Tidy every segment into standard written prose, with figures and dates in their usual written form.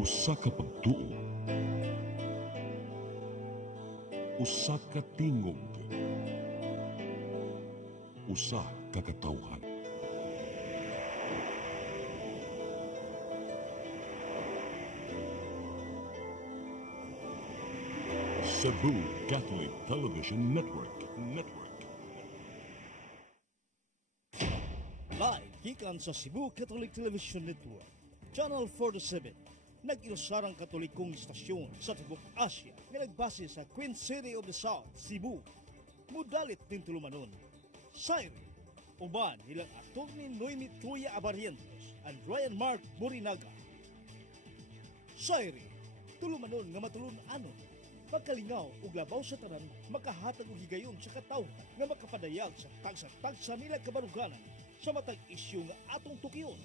Usa ka pagtuo, usa ka tingog, usa ka katawhan. Cebu Catholic Television Network. Live gikan sa Cebu Catholic Television Network, Channel 47, nag-ilusarang katolikong istasyon sa Tibok Asia nga nagbase sa Queen City of the South, Cebu. Mudalit din tulumanon, Sairi, uban nilang aktor ni Noemi Tuya Abarientos and Ryan Mark Borinaga. Sairi, tulumanon nga matulun-anon, pagkalingaw ug labaw sa tanan, makahatag og higayon sa katawhan nga makapadayag sa tagsa-tagsa nila kabaruganan sa matag isyu nga atong tukiyon.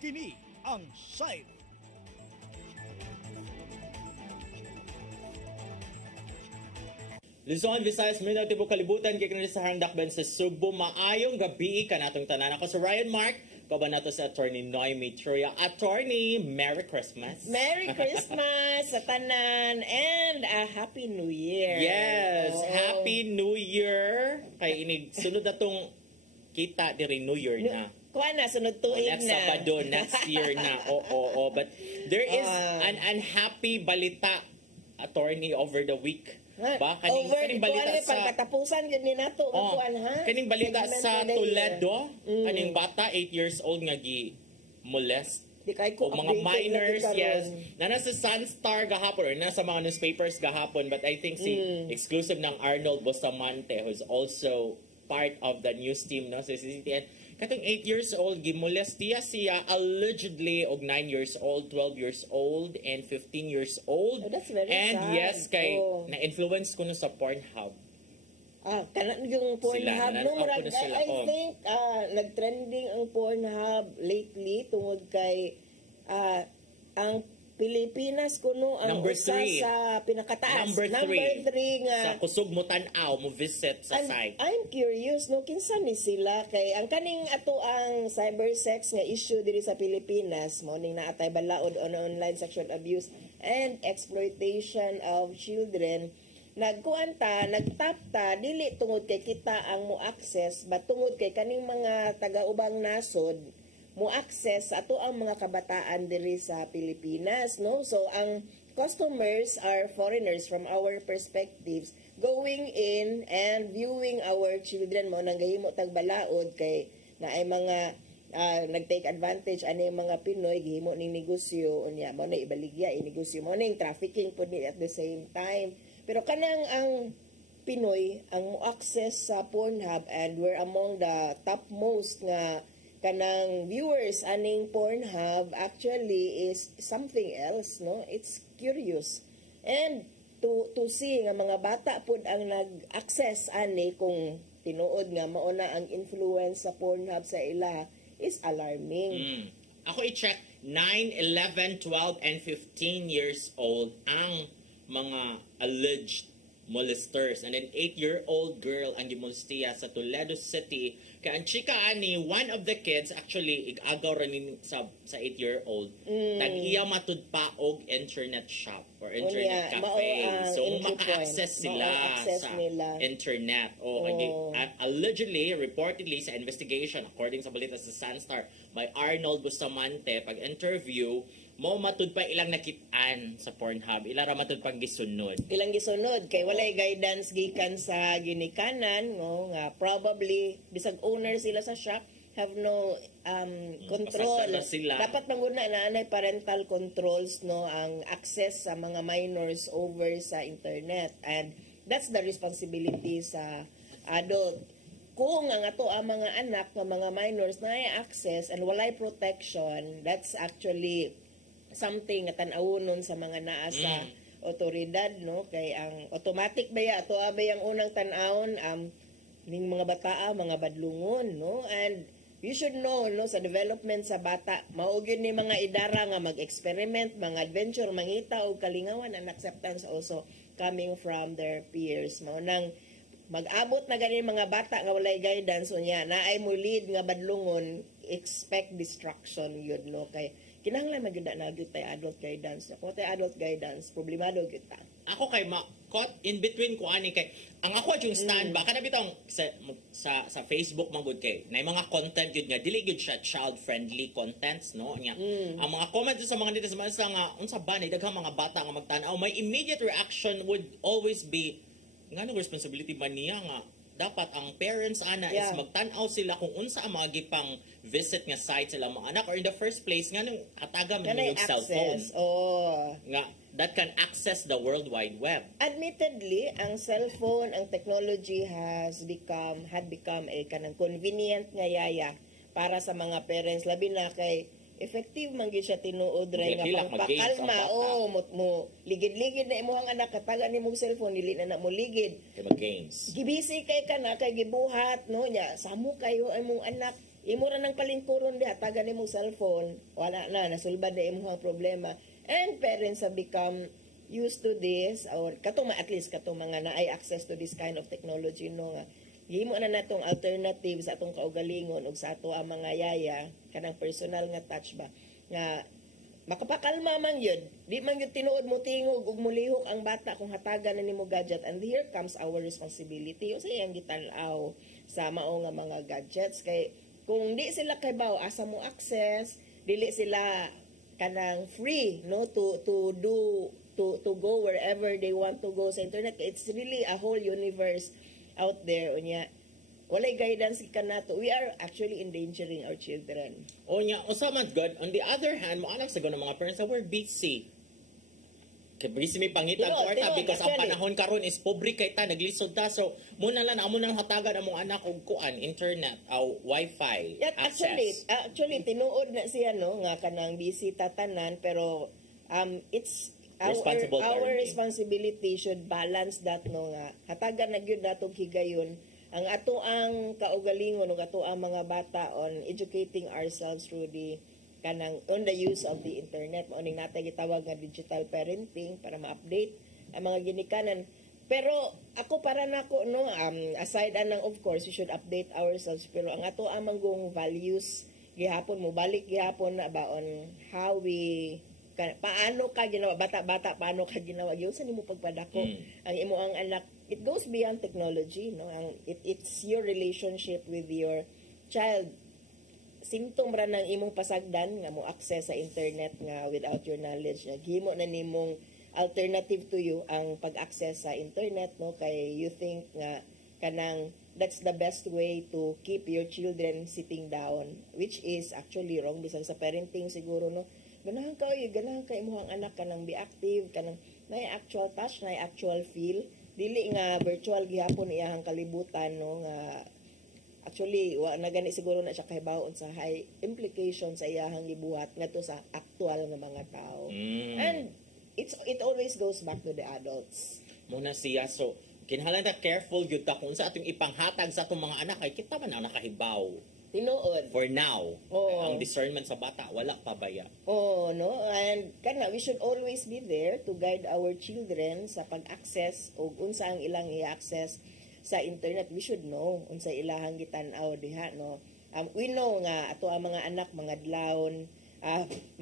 Kini ang Sairi. Luzon, Visayas, Mindanao, Tibok Kalibutan, kay kanila sa handakben sa Subo. Maayong gabi ka natong tanan. Ako sa Ryan Mark, kaban nato sa Attorney Noemi Tuya. Attorney, Merry Christmas. Merry Christmas sa tanan and a Happy New Year. Yes, Happy New Year. Kay inig sunod na tong kita diri New Year na. Kuha na, sunod tuig Next na. Sabado, next year na. Oo. But there is an unhappy balita, Attorney, over the week. Ba? Kaning balita sa pagkatapusan gani nato kuan ha. Kaning balita sa Toledo, kaning bata 8 years old nga gi molest o mga minors, yes. Na nasa Sunstar gahapon or nasa mga newspapers gahapon, but I think si exclusive ng Arnold Bustamante, who's also part of the news team no sa CCTN. Katong 8 years old, gimolestiya siya allegedly og 9 years old, 12 years old, and 15 years old. Oh, that's very and sad. yes, kay na-influence ko no sa Pornhub. Kanan yung Pornhub no, murag, I think nag-trending ang Pornhub lately tungod kay ang Pilipinas kuno ang Number usa 3. sa pinakataas. Number 3 nga sa kusog mo tan-aw mo visit sa site. I'm curious no kinsa ni sila kay ang kaning ato ang cybersex nga issue diri sa Pilipinas mo ning naatay balaod on online sexual abuse and exploitation of children. Nagkuanta, nagtapta dili tungod kay kita ang mo access but tungod kay kaning mga taga-ubang nasod mo access ato ang mga kabataan diri sa Pilipinas, no? So ang customers are foreigners from our perspectives going in and viewing our children mo nang gahimo tag balaod kay na ay mga nag-take advantage ani mga Pinoy gihimo ning negosyo unya mo na ibaligya negosyo mo ning trafficking pud ni at the same time. Pero kanang ang Pinoy ang mo access sa Pornhub and we're among the topmost nga kanang viewers aning Pornhub actually is something else, no? It's curious. And to see nga mga bata pud ang nag-access ani kung tinuod nga mao na ang influence sa Pornhub sa ila is alarming. Ako i-check 9, 11, 12 and 15 years old ang mga alleged molesters, and then 8-year-old girl ang gimolestiya sa Toledo City. Kaya ang chika ani, one of the kids actually igagaw rin sa 8-year-old. Tag-iya matud pa og internet shop or internet cafe. So maka-access sila sa internet. Allegedly, reportedly sa investigation, according sa balita sa Sunstar, by Arnold Bustamante, pag-interview, mo matud pa ilang nakitaan sa Pornhub, ilang matud pang gisunod. Ilang gisunod kay walay guidance gikan sa ginikanan no nga probably bisag owner sila sa shop have no control. Dapat manguna na anay parental controls no ang access sa mga minors over sa internet, and that's the responsibility sa adult. Kung ang ato ang mga anak ng mga minors na ay access and walay protection, that's actually something na tan-awon sa mga naa sa otoridad, no? Kay ang automatic ba ya ato ba yang unang tan-awon ning mga bata, mga badlungon, no? And you should know, no, sa development sa bata, mao gyud ni mga idara nga mag-experiment, mga adventure, mangita og kalingawan and acceptance also coming from their peers. Mao nang mag-abot na ganin mga bata nga walay guidance unya na ay mo lead nga badlungon, expect destruction yun, no? Kay kinahanglan magyud na gyud tay adult guidance. Kung tay adult guidance, problemado gyud ta. Ako kay caught in between ko ani kay ang ako yung stand ba kana bitong sa Facebook man gud kay na mga content gyud nga dili gyud siya child friendly contents no nya ang mga comment sa mga nito sa nga unsa ba ni daghang mga bata nga magtan-aw may immediate reaction would always be ngano responsibility ba niya nga dapat ang parents ana is magtan-aw sila kung unsa ang mga gipang visit nga site sila mga anak or in the first place nganong hataga man yung cellphone nga that can access the World Wide Web. Admittedly, ang cellphone, ang technology had become a kanang convenient nga yaya para sa mga parents labi na kay effective man gyud siya tinuod ray nga pangpakalma mo ligid-ligid na imong anak kataga nimong cellphone dili na mo ligid kay mag-games gibisi kay kana kay gibuhat no nya samo kayo imong anak imo ra nang palingkuron diha taga nimong cellphone wala na nasulbad na imong problema and parents have become used to this or katong at least katong mga naay access to this kind of technology no nga gihimo na natong alternatives sa atong kaugalingon ug sa ato ang mga yaya kanang personal nga touch ba nga makapakalma man yun di man yun tinuod mo tingog ug mulihok ang bata kung hatagan na nimo gadget and here comes our responsibility o sa iyang gitan-aw sa mao nga mga gadgets kay kung di sila kay baw asa mo access dili sila kanang free no to go wherever they want to go sa internet it's really a whole universe out there unya walay guidance ka nato we are actually endangering our children nya usa man god on the other hand mo anak sa ganung mga parents that were busy kay busy may pangitan or ta because ang panahon karon is pobre kay ta naglisod ta so muna lang amo nang hatagan among anak og kuan internet o wifi access actually tinuod na siya no nga kanang busy tatanan pero it's our responsibility should balance that no nga hatagan na gyud natong higayon ang ato ang kaugalingon ug ato ang mga bata on educating ourselves through the kanang on the use of the internet mao ning natay gitawag nga digital parenting para ma-update ang mga ginikanan pero ako para nako no aside anang of course we should update ourselves pero ang ato ang manggong values gihapon mo balik gihapon na ba on how we paano ka ginawa bata paano ka ginawa yun sa nimo pagpadako ang imo ang anak it goes beyond technology no it's your relationship with your child symptom ra ng imong pasagdan nga mo access sa internet nga without your knowledge naghimo na nimong alternative to you ang pag-access sa internet no kay you think nga kanang that's the best way to keep your children sitting down which is actually wrong bisag sa parenting siguro no ganahan ka imong anak kanang be active kanang may actual touch may actual feel dili nga virtual gihapon iyahang kalibutan no nga actually wa na gani siguro na siya kahibaw sa high implication sa iyahang gibuhat ngadto sa actual nga mga tao and it always goes back to the adults muna siya so kinahanglan ta careful gyud ta kung sa atong ipanghatag sa atong mga anak kay kita man ang nakahibaw tinuod for now ang discernment sa bata wala pa baya no and kana we should always be there to guide our children sa pag-access o unsa ang ilang i-access sa internet we should know unsa ilahang gitan-aw diha no we know nga ato ang mga anak mga adlawon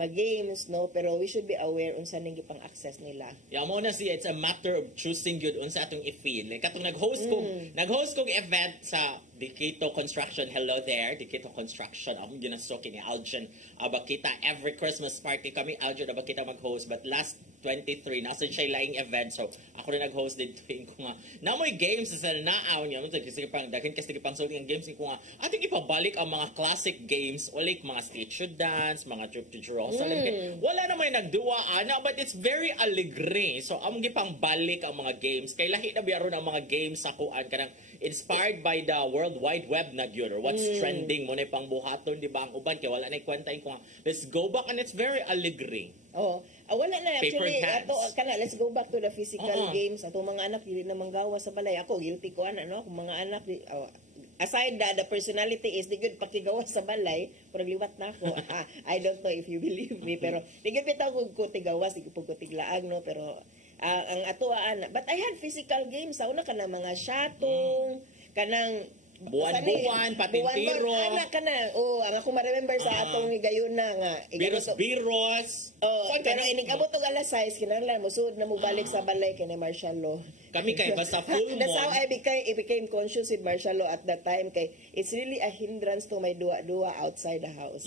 mag-games no pero we should be aware unsa ning gipang access nila mo na siya it's a matter of choosing good unsa atong i-feel like katong nag-host kong event sa Dikito Construction hello there Dikito Construction akong ginasok ni Aljan Abakita every Christmas party kami Aljan Abakita mag-host but last 23 nasa siya laing event so ako rin nag-host dito ko nga namoy games sa naaw niya sige pang daghan kasi pang so ang games ko nga ating ipabalik ang mga classic games like mga Stitch Dance mga Trip to Jerusalem wala na may nagduwa ana but it's very alegre so among gipang balik ang mga games kay lahi na biyaron ang mga games sa kuan kanang inspired by the World Wide Web na gyud or what's trending mo na pang buhaton di ba ang uban kay wala na ikwentain ko nga let's go back and it's very alegre wala na actually ato kana let's go back to the physical games ato mga anak dili na manggawa sa balay ako guilty ko ana no kung mga anak aside the personality is di good pakigawa sa balay pero liwat na ako I don't know if you believe me pero di good bitaw ko tigawas di ko tiglaag no pero ang ato but I had physical games sa una kanang mga shatong kanang Buwan-buwan, patintiro. Anak ka na. Oh, ang ako ma-remember sa atong gayuna nga. Biros-biros. Oh, pero inig-abot og alas 6 kinahanglan mo sud na mo balik sa balay kini Martial Law. Kami kay basta full moon. That's how I became conscious with Martial Law at that time kay it's really a hindrance to my dua-dua outside the house.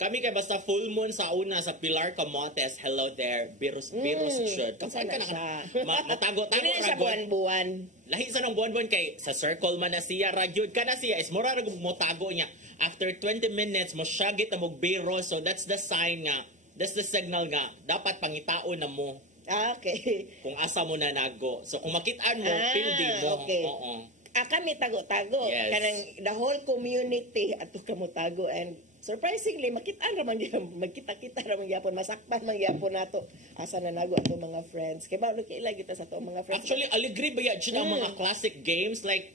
Kami kay basta full moon sa una sa Pilar Camotes. Hello there. Biros-biros should. Kasi ka na matago-tago Hindi na siya buwan-buwan. Lahi sa nang buwan-buwan kay sa circle man na siya ragyod ka na siya is mura ra mo tago niya. After 20 minutes mo syagit na mo biro, so that's the sign nga, that's the signal nga dapat pangitaon na mo. Okay. Kung asa mo na nago. So kung makitaan mo, pildi mo. Okay. Oo. Kami tago-tago. Yes. Kanang the whole community ato kamo tago and surprisingly makitaan ra man gyapon, magkita-kita ra man gyapon, masakpan man gyapon nato asa na nago ato mga friends. Kay ba kila kita sa ato mga friends. Actually, aligri ba yan ang mga classic games like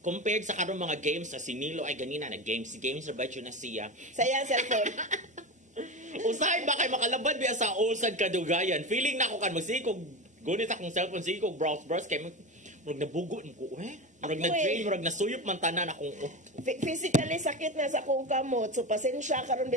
compared sa karong mga games sa Sinilo ay ganina na games na ba yun na siya. Saya cellphone. Usahay ba kay makalabad biya sa usad kadugayan? Feeling na ako kan magsikog gunit akong cellphone sikog browse kay murag nabugo ko murag na-drain murag nasuyop man tanan akong Physically sakit na sa akong kamot. So pasensya karon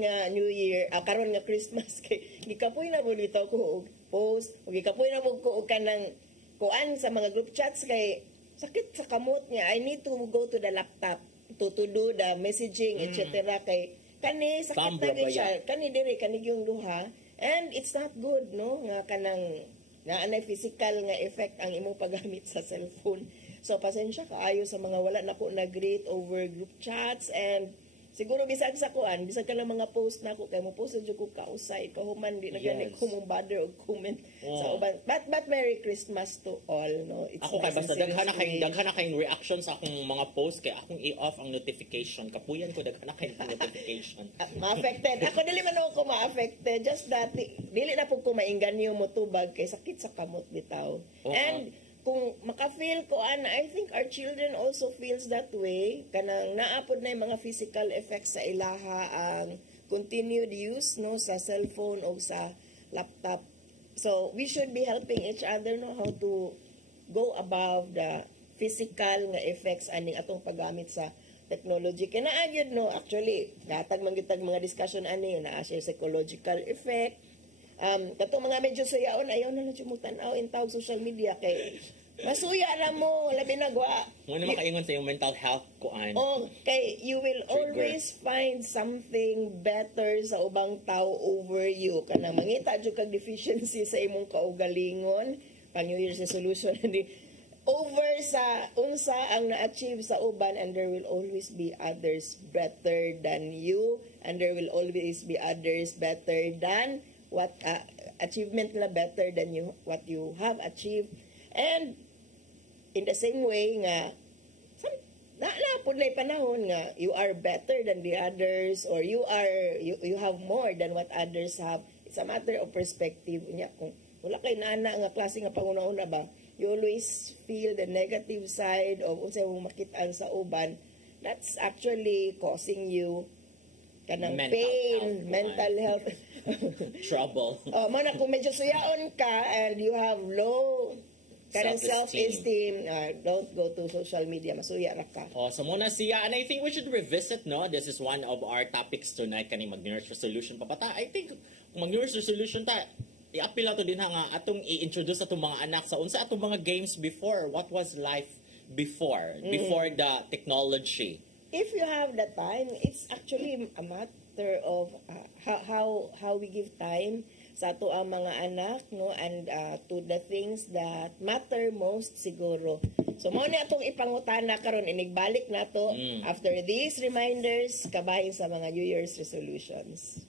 nga New Year, karon nga Christmas kay gikapoy na mo dito ko og post, ug gikapoy na mo ko og kanang kuan sa mga group chats kay sakit sa kamot niya. I need to go to the laptop to do the messaging etc. kay kani sakit na gyud siya. Kani diri kani yung duha and it's not good no nga kanang na anay physical nga effect ang imong paggamit sa cellphone. So pasensya kaayo sa mga wala na ko nag-greet over group chats and siguro bisag sa kuan, bisag ka lang mga post na ko kay mo post jud ko kausay kahuman di na gani ko mong bother og comment sa uban. But Merry Christmas to all no. It's ako kay basta daghan na kay reaction sa akong mga post kay akong i-off ang notification. Kapuyan ko daghan na kay notification. Ma-affected. Ako dili man ako ma-affected just that dili na pud ko mainganyo mo tubag kay sakit sa kamot bitaw. And kung maka-feel ko I think our children also feels that way kanang naapod na yung mga physical effects sa ilaha ang continued use no sa cellphone o sa laptop. So we should be helping each other no how to go above the physical nga effects aning atong paggamit sa technology. Kaya naagyod no actually datag man gitag mga discussion ani na siya psychological effect. Katong mga medyo suyaon ayaw na lang sumutanaw in tawag social media kay masuya ra mo labi na gwa. Ano makaingon sa iyong mental health kuan? Oh, kay you will always find something better sa ubang tao over you. Kanang mangita jud kag deficiency sa imong kaugalingon, pang New Year's resolution over sa unsa ang na-achieve sa uban and there will always be others better than you and there will always be others better than what achievement na better than you what you have achieved and in the same way nga naapod na panahon nga you are better than the others or you have more than what others have. It's a matter of perspective niya. Kung wala kay nana nga klase nga panguna-una ba you always feel the negative side of unsay mong makitaan sa uban, that's actually causing you kanang mental health trouble. Mo na kung medyo suyaon ka and you have low kanang self-esteem, don't go to social media, masuya ra ka. So muna siya, and I think we should revisit, no? This is one of our topics tonight, kaning mag-New Year's resolution pa bata. I think, kung mag-New Year's resolution ta, i-appeal ato din nga, atong i-introduce atong mga anak sa unsa atong mga games before. What was life before the technology? If you have the time, it's actually a matter of how we give time sa ato ang mga anak no and to the things that matter most siguro. So mo ni atong ipangutana karon inigbalik nato after these reminders kabahin sa mga New Year's resolutions.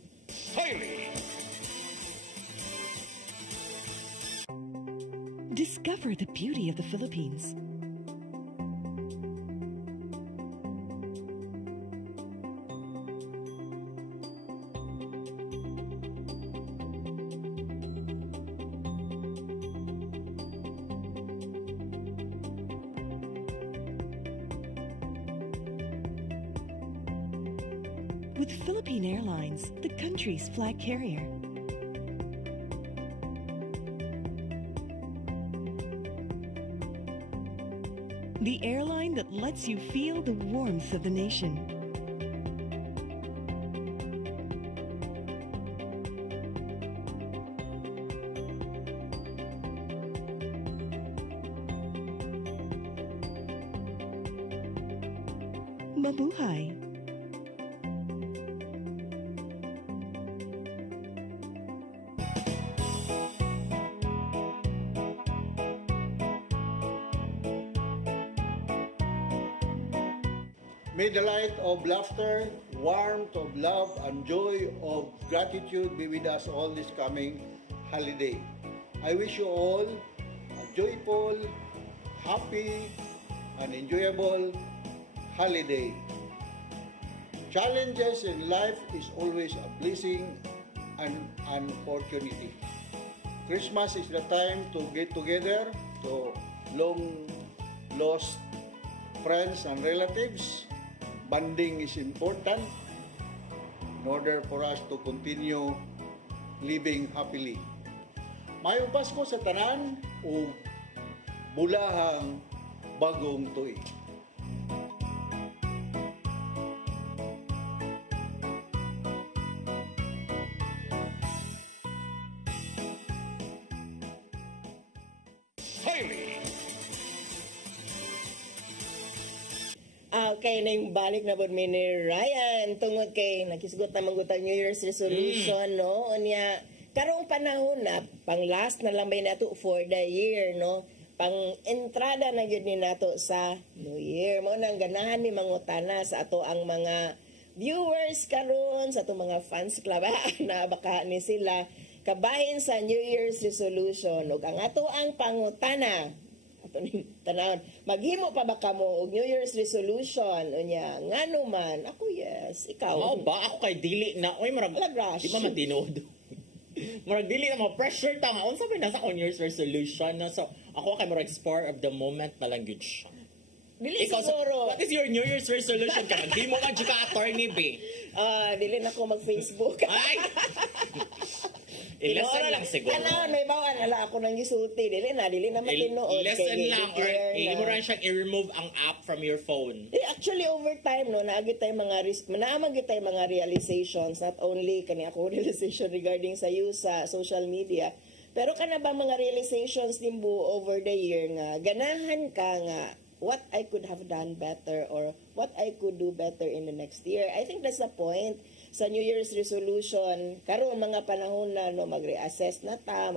Discover the beauty of the Philippines. With Philippine Airlines, the country's flag carrier. the airline that lets you feel the warmth of the nation. Mabuhay! May the light of laughter, warmth of love, and joy of gratitude be with us all this coming holiday. I wish you all a joyful, happy, and enjoyable holiday. Challenges in life is always a blessing and an opportunity. Christmas is the time to get together, to long lost friends and relatives. Bonding is important in order for us to continue living happily. Mayong Pasko sa tanan o bulahang bagong tuig. Okay, na yung balik na po ni Ryan tungod kay nakisugot na magutang New Year's resolution, no? Unya, karong panahon na, pang last na lang ba nato for the year, no? Pang entrada na yun ni nato sa New Year. Mo nang ganahan ni mangutana sa ato ang mga viewers karon sa ato mga fans club na baka ni sila kabahin sa New Year's resolution. Ug ang ato ang pangutana tanawon, maghimo pa ba kamo og New Year's resolution unya ngano man? Ako yes, ikaw Mao ba ako kay dili na oy murag di man matinood. Murag dili na mo pressure ta nga unsa ba nasa New Year's resolution na so ako kay murag spur of the moment na lang gyud siya. dili Ikaw, siguro what is your New Year's resolution ka? Di mo man ka attorney be. dili na ko mag Facebook. Ay. Lesson lang siguro. Ano, may bawaan ala ako nang gisulti dili na matinood. Lesson lang or hindi mo rin siyang i-remove ang app from your phone. Actually over time no naagit tay mga naamagit tay mga realizations, not only kani ako realization regarding sa use sa social media, pero kana ba mga realizations nimbo over the year nga ganahan ka nga what I could have done better or what I could do better in the next year. I think that's the point sa New Year's resolution. Karon mga panahon na no magre-assess na ta,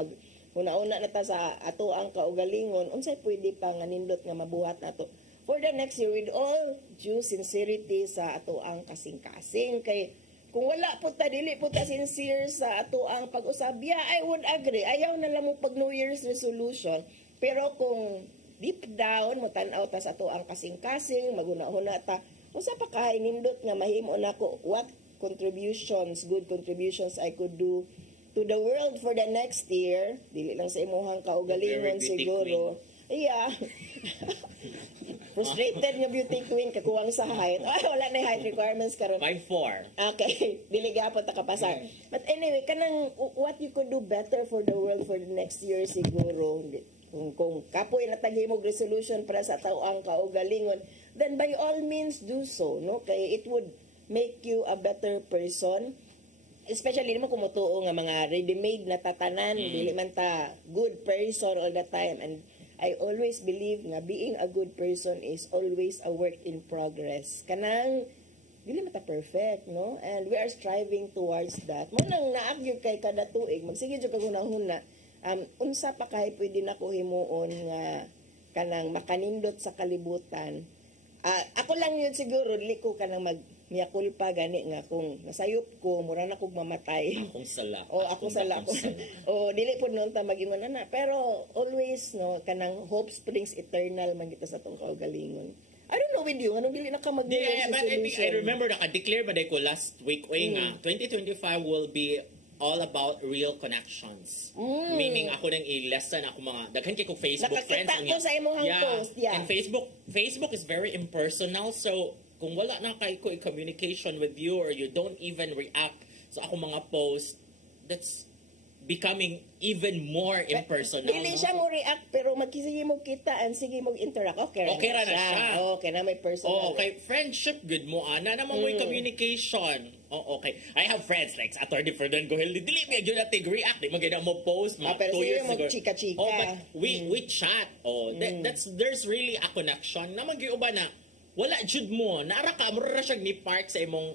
una-una na ta sa ato ang kaugalingon, unsay pwede pa nga nindot nga mabuhat nato for the next year with all due sincerity sa ato ang kasing-kasing. Kay kung wala po ta, dili po ta sincere sa ato ang pag-usab, yeah, I would agree. Ayaw na lang mo pag New Year's resolution. Pero kung deep down mo tan-aw ta sa ato ang kasing-kasing, maguna-una ta, usa pa ka nindot nga mahimo nako what good contributions I could do to the world for the next year. Dili lang sa imuhang kaugalingon siguro. Yeah. Frustrated nga beauty queen kakuwang sa height. Wala na height requirements karon. 5'4". Okay, dili gyapon ta kapasar. But anyway, kanang what you could do better for the world for the next year siguro. Kung kapoy natagi mo resolution para sa tao-ang kaugalingon, then by all means do so, no? Kay it would make you a better person. Especially naman kung mutuo nga mga ready-made na tatanan, dili man ta good person all the time. And I always believe nga being a good person is always a work in progress. Kanang dili man ta perfect, no? And we are striving towards that. Mo nang naagyo kay kada tuig, magsige jud kag hunahuna. Unsa pa kay pwede nako himuon nga kanang makanindot sa kalibutan. Ako lang yun siguro, dili ko kanang miya kulpa gani nga kung nasayop ko mura na kog mamatay. Akong sala. Ako sala ko. Dili pud noon ta magingon ana, pero always no kanang hope springs eternal man kita sa tong kaugalingon. I don't know with you, ano dili na ka mag but I remember naka-declare ba ko last week nga 2025 will be all about real connections. Meaning ako nang i-lesson ako mga daghan kay ko Facebook friends. Nakakita ko sa imong post. Yeah. And Facebook is very impersonal, so kung wala na kay ko communication with you or you don't even react sa ako mga post, that's becoming even more impersonal. Dili no? siya mo react pero magkisige mo kita and sige mo interact. Okay ra na siya. Okay na may personal. Okay, friendship good mo ana naman mo communication. Okay. I have friends like sa Atty. Ferdinand Gohel, dili mi gyud na react, di magina mo post mga pero 2 years sige mo ago. chika-chika. But we chat. There's really a connection. Naman gyud uba na wala jud mo, naara ka mo ra siya ni park sa imong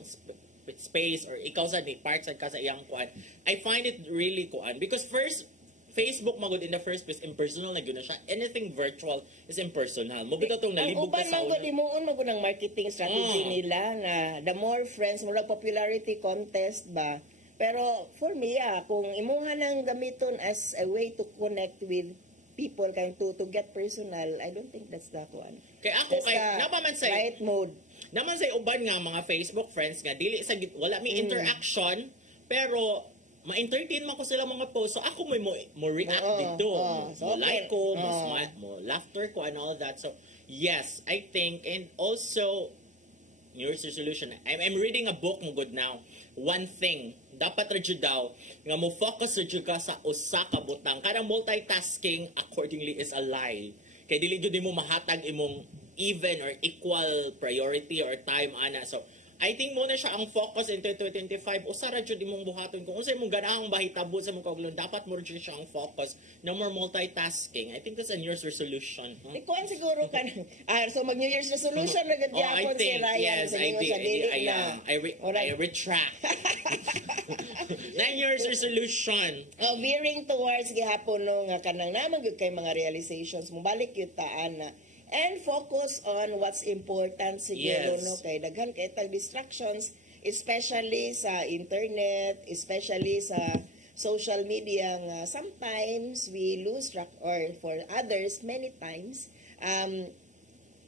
space or ikaw sa ni park sa ka sa iyang kuan. I find it really kuan because first Facebook magud in the first place impersonal na gyud na siya. Anything virtual is impersonal. Mo bitaw tong nalibog ka sa uban man imuon mo ang marketing strategy nila na the more friends mo popularity contest ba. Pero for me kung imuha nang gamiton as a way to connect with people kind to get personal, I don't think that's the one. Kay ako kay naman sa right mode. Naman sa uban nga mga Facebook friends nga dili sa wala may interaction pero ma-entertain man ko sila mga post. So ako mo react dito. So, mo like ko, mo smile, mo laughter ko and all that. So yes, I think and also New Year's resolution. I'm reading a book mo good now. One thing dapat ra jud daw nga mo focus ra jud ka sa usa ka butang. Kanang multitasking accordingly is a lie. Kay dili jud mo mahatag imong even or equal priority or time ana. So I think muna siya ang focus in 2025 usa ra jud imong buhaton kung unsay imong ganahang bahitabo sa imong kaugalon dapat mo jud siya ang focus no more multitasking. I think that's a New Year's resolution. Huh? Ikuan siguro kan so mag New Year's resolution na gud I yapon si think Ryan yes, sa I inyo did. sa dili na. I retract. 9 years resolution. Veering towards gihapon no nga kanang naman gyud kay mga realizations mo balik gyud taan na and focus on what's important siguro Yes. no kay daghan kay tag distractions especially sa internet, especially sa social media nga sometimes we lose track or for others many times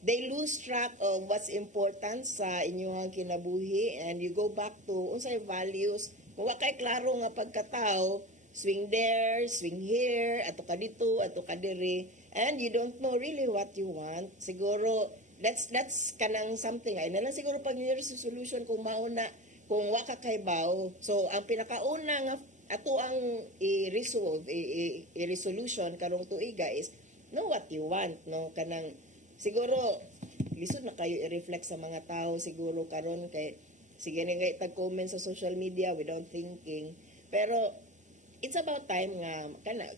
they lose track of what's important sa inyong kinabuhi and you go back to unsay values kung wa kay klaro nga pagkatao swing there, swing here, ato ka dito, ato ka diri, and you don't know really what you want. Siguro, that's kanang something. Ay na lang siguro pag New Year's resolution kung mauna, kung wa ka kay bao. So, ang pinakauna nga ato ang i-resolve, i-resolution karong tuiga is know what you want, no? Kanang, siguro, lisod na kayo i-reflect sa mga tao siguro karon kay sige na nga tag-comment sa social media without thinking. Pero, it's about time nga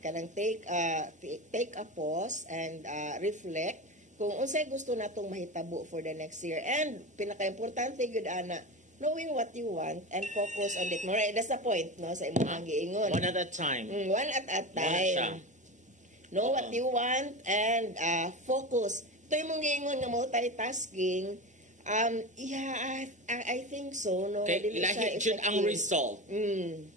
kanang take a pause and reflect kung unsay gusto natong mahitabo for the next year and pinaka-importante gud ana knowing what you want and focus on it more. That's the point no sa imong giingon. One at a time. One at a time. Know what you want and focus. Ito imong giingon nga multitasking. I think so no. Kay lahi jud ang result.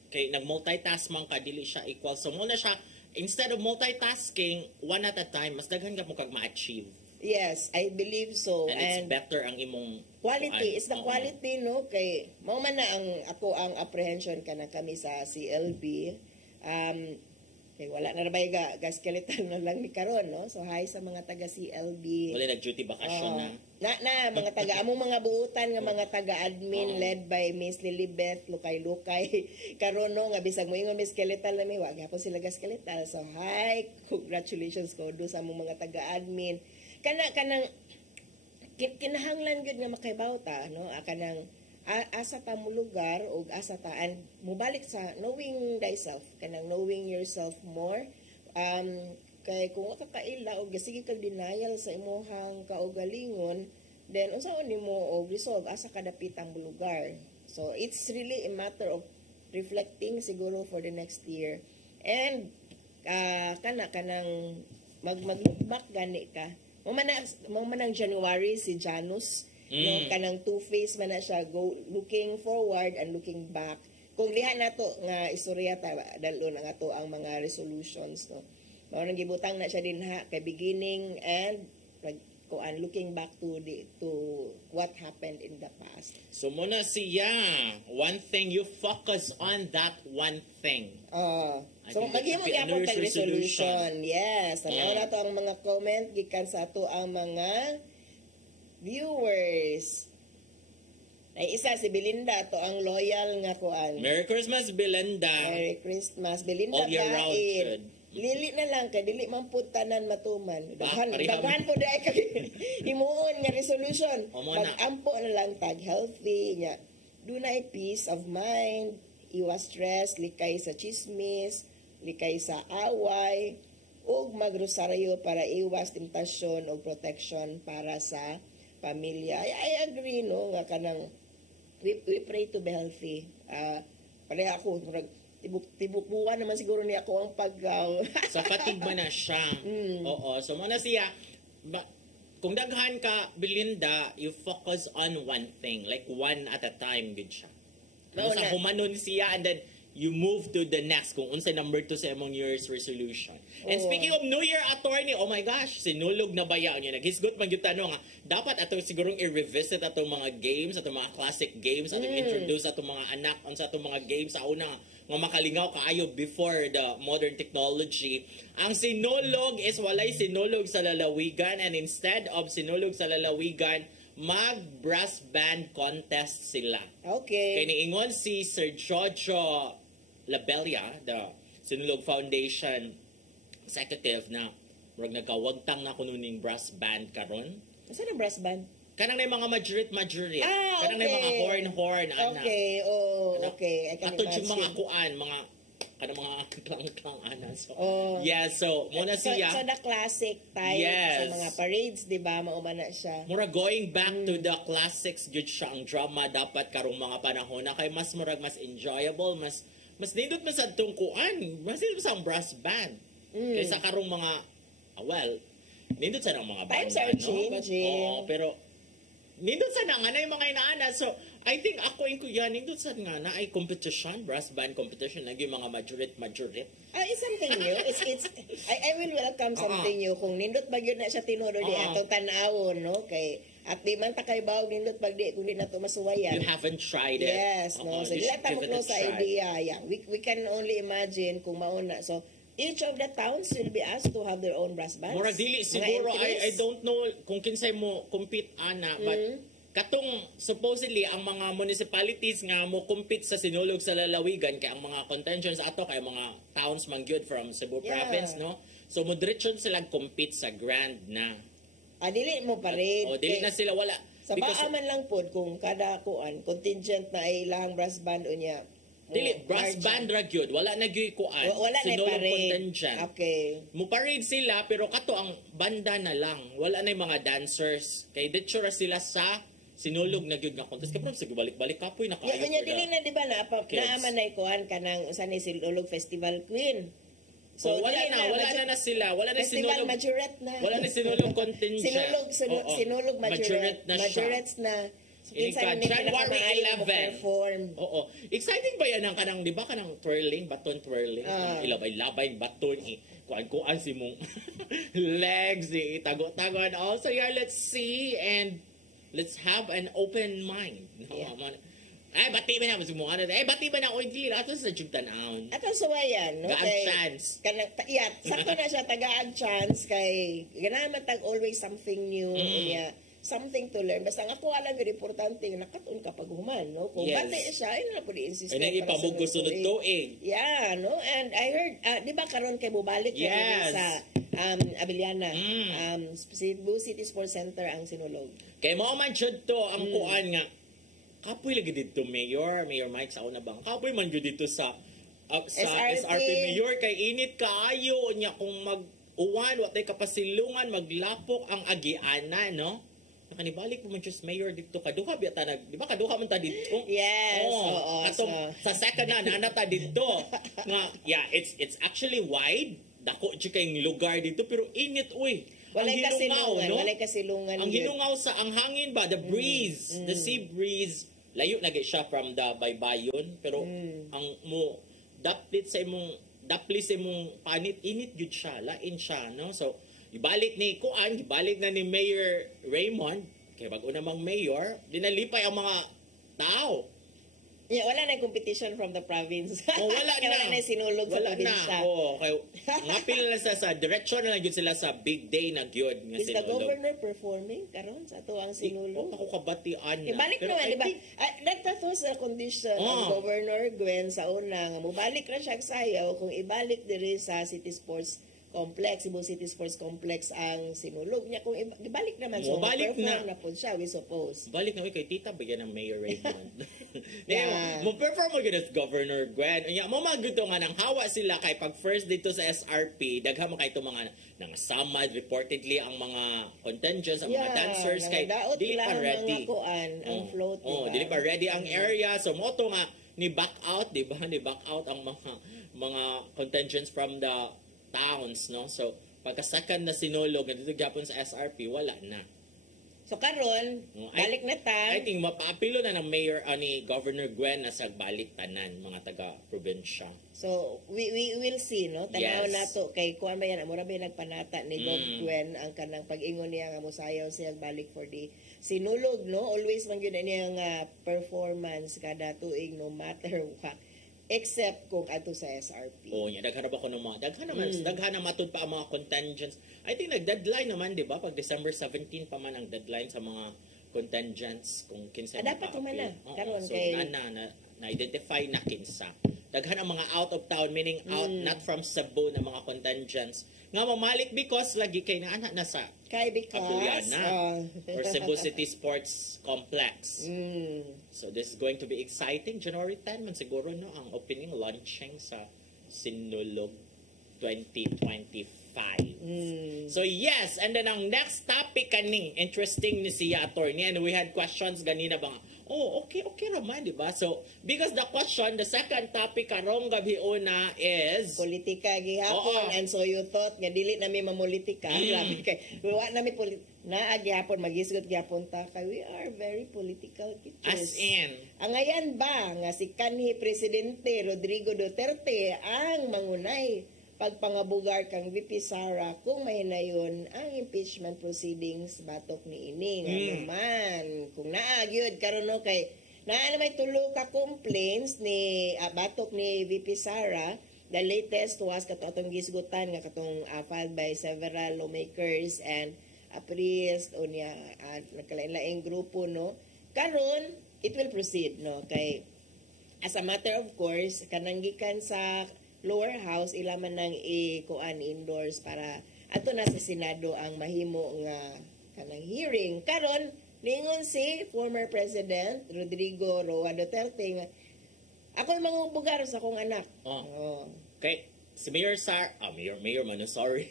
Kay nag-multitask man ka dili siya equal. So muna siya instead of multitasking one at a time mas daghan ka mo kag ma-achieve. Yes, I believe so. And it's better ang imong quality. It's the quality no kay mao man na ang ako ang apprehension kana kami sa CLB. Kay wala na rabay ga skeleton na lang ni karon no. So hi sa mga taga CLB. Wala nag-duty bakasyon na mga taga among mga buutan nga mga taga-admin led by Miss Lilibeth Lukay karon no nga bisag moingon Miss Skeletal na mi wa gyapon sila ga skeletal. So hi, congratulations ko do sa among mga taga-admin. Kanang kinahanglan gud nga makaibaw ta no kanang asa ta mo lugar o asa ta and mubalik sa knowing thyself kanang knowing yourself more kay kung ka kaila og sige kag denial sa imong kaugalingon then unsaon nimo og resolve asa ka dapitang lugar. So it's really a matter of reflecting siguro for the next year and kanang mag-look back gani ka mo man ang January si Janus no kanang two-face man na siya go looking forward and looking back kung liha nato nga istorya ta dalo na ato ang mga resolutions no mao nang gibutang na siya dinha kay beginning and kuan looking back to what happened in the past. So muna siya one thing you focus on that one thing. So maghimo gyapon tag resolution. Yes, tanaw na to ang mga comment gikan sa ato ang mga viewers. Ay isa si Belinda to ang loyal nga kuan. Merry Christmas, Belinda. Merry Christmas. Belinda All year round Gain. should. Lili na lang kay dili man pud tanan matuman. Daghan pariham. daghan po dai kay himuon nga resolution. O, mo na. Pag-ampo na lang tag healthy nya. Dunay peace of mind, iwas stress, likay sa chismis, likay sa away, ug magrosaryo para iwas temptasyon o protection para sa pamilya. I agree no nga kanang we pray to be healthy. Pala ako murag tibok buwan naman siguro niya ako ang paggaw. Sa fatigue man na siya. Oo. So, muna siya, kung daghan ka, Belinda, you focus on one thing. Like, one at a time, good siya. Kung sa humanon siya, and then, you move to the next. Kung unsa number 2 sa imong New Year's resolution. And speaking of New Year, attorney, oh my gosh, sinulog na ba yan? Naghisgot man yung tanong, dapat atong sigurong i-revisit atong mga games, atong mga classic games, atong introduce atong mga anak, unsa atong mga games sa una nga makalingaw kaayo before the modern technology. Ang sinulog is walay sinulog sa lalawigan, and instead of sinulog sa lalawigan, mag-brass band contest sila. Okay. Kaya niingon si Sir Jojo Labelia, the Sinulog Foundation executive, na murag nagkawagtang na kununing brass band karon. Asa na brass band? Kanang na yung mga majorit. Ah, Kanang na yung mga okay. horn, ana. Okay, okay. I can Katod yung mga imagine. kuan, kanang mga klang-klang, ana. So, Oh. yes, so, muna siya. So, the classic type Yes. sa mga parades, di ba? Maumana siya. Mura going back to the classics, jud siya ang drama dapat karong mga panahon na kay mas murag mas enjoyable, mas nindot man sa tungkuan, mas nindot sa ang brass band. Kaysa karong mga nindot sa ng mga Times banda, are no? changing. Oo, pero nindot sa na nga na yung mga inaana. So, I think ako yung kuya, nindot sa nga na ay competition, brass band competition, lagi yung mga majorit. It's something new. I will welcome something new. Kung nindot ba yun na siya tinuro di atong tanawon, no? Kay at di man ta kay bawog nindot pag di kung di na to masuwayan. You haven't tried it. Yes, no. So you di should ta give mo it a close sa try. idea. Yeah, we can only imagine kung mauna. So each of the towns will be asked to have their own brass bands. Mura dili Mga siguro, entries. I don't know kung kinsay mo compete ana, but katong supposedly ang mga municipalities nga mo compete sa sinulog sa lalawigan kay ang mga contentions ato kay mga towns man gyud from Cebu Yeah. province, no? So mo diretsyon sila compete sa grand na. Dili mo parade. O dili na sila wala Sa baaman lang pod kung kada kuan contingent na ay ilang brass band unya. dili brass band ra gyud, wala na gyud kuan. Wala na Sinulog parade. contingent. Okay. Mo parade sila pero kato ang banda na lang. Wala na yung mga dancers. Kay dito ra sila sa sinulog na gyud nga contest. Kaya sige balik-balik kapoy na kayo. Ya dili na di ba na kids. naaman na kuan kanang usa ni Silulog Festival Queen. So, wala dili na sila. Wala na Festival sinulog. majorette na. Wala na sinulog contingent. Oo. Sinulog majorette. na siya. Majorettes na. So, Ika, kinsan January 11. perform. Oo. Exciting ba yan ang kanang, di ba kanang twirling, baton twirling? Ang ilabay-labay, baton, kuan-kuan si mong legs, itago-tago and all. So yeah, let's see and let's have an open mind. Yeah. Ay, bati ba na? Bati ba na? Oy, dili, ato sa Jugtanaon. Ato suwayan, no? Gaang chance. Sakto na siya tagaan chance kay ganahan man tag always something new niya. Something to learn. Basta ang ako alam yung importante, nakatun ka pag human, no? Kung Yes. bati siya, ay na po di-insist. Ay, naipamugo sunod to eh. Yeah, no? And I heard, di ba karon kay bubalik ka Yes. sa Abiliana. Cebu City Sports Center ang sinulog. Kay mo man jud to ang kuan nga. Kapoy lagi dito Mayor Mike sa una bang. Kapoy man jud dito sa SRP Mayor kay init kaayo nya kung mag-uwan watay kapasilungan maglapok ang agiana, no? Nakanibalik po man just Mayor dito kaduha biya ta di ba kaduha man ta dito? Yes, oo. Atong sa second na ta dito nga it's actually wide dako jud kay lugar dito pero init uy. Walay Ang hinungaw, kasilungan, no? walay kasilungan. Ang yun. hinungaw sa ang hangin ba, the breeze, the sea breeze, layo na siya from the baybayon, pero ang mo daplit sa imong panit init jud siya, lain siya, no? So ibalik na ni Mayor Raymond, kay bago namang mayor, dinalipay ang mga tao. Yeah, wala na competition from the province. Oh, wala na. Wala na sinulog sa Wala probinsya. na. Oh, kay nga pila sa diretsyon na lang yun sila sa big day na gyud nga Is the sinulog. governor performing karon sa ato ang sinulog? Ako kabatian na. Ibalik Pero naman, I di ba? think- Nagtato sa condition ang Oh. Governor Gwen sa una nga mubalik na siya sayaw kung ibalik diri sa City Sports Complex, Cebu City Sports Complex ang sinulog niya. Kung ibalik naman, so Mubalik perform na. na po siya, we suppose. Balik na kay tita bigyan ng Mayor Raymond. Yeah. Mo perform mo gyud Governor Gwen. Unya mo magudto nga nang hawa sila kay pag first dito sa SRP, daghan man kay to mga nangasamad reportedly ang mga contingents, ang mga dancers kay daot dili pa lang ready. mga kuan ang float. Oh, diba? dili pa ready ang area. So mo to nga ni back out, di ba? Ni back out ang mga contingents from the towns, no? So pagka second na sinulog dito gyapon sa SRP, wala na. So karon, balik na ta. I think mapaapilo na ng mayor ni Governor Gwen na sa balik tanan mga taga-probinsya. So we will see, no? Tanaw Yes. nato kay kuan ba yan, mura ba nagpanata ni Gov Mm. Gwen ang kanang pag-ingon niya nga mosayaw siya balik for the sinulog, no? Always man gyud niya nga performance kada tuig no matter what. Except kung ato sa SRP. Oo niya, daghan na ba ko ng mga, daghan na matud pa ang mga contingents. I think nag-deadline naman, di ba? Pag December 17 pa man ang deadline sa mga contingents kung kinsa Dapat naman na. Karon so, kay na-identify na kinsa. Daghan ang mga out of town, meaning out, not from Cebu na mga contingents. Nga mamalik because lagi kay na anak na sa kay because Capuyana or Cebu City Sports Complex. mm, So this is going to be exciting. January 10 man siguro no ang opening launching sa Sinulog 2025. So yes, and then ang next topic kaning interesting ni siya attorney and we had questions ganina ba nga, oh okay raman di ba? So because the question, the second topic karong gabi una is politika gihapon Oo. and so you thought nga dili nami mamolitika. Grabe kay wa nami na gihapon magisgot gihapon ta kay we are very political as creatures. in Ang ayan ba nga si kanhi Presidente Rodrigo Duterte ang mangunay pagpangabugar kang VP Sara kung may nayon ang impeachment proceedings batok ni ining naman kung naagyod karon no kay naa na may tulo ka complaints ni batok ni VP Sara. The latest was katong gisgutan nga katong filed by several lawmakers and a priest o niya nagkalain-laing grupo no karon it will proceed no kay as a matter of course kanang gikan sa lower house ila man nang ikuan indoors para ato na sa Senado ang mahimo nga kanang hearing karon ningon si former President Rodrigo Roa Duterte nga ako mangubugar sa akong anak. Oh. Okay. Si Mayor Mayor man, sorry.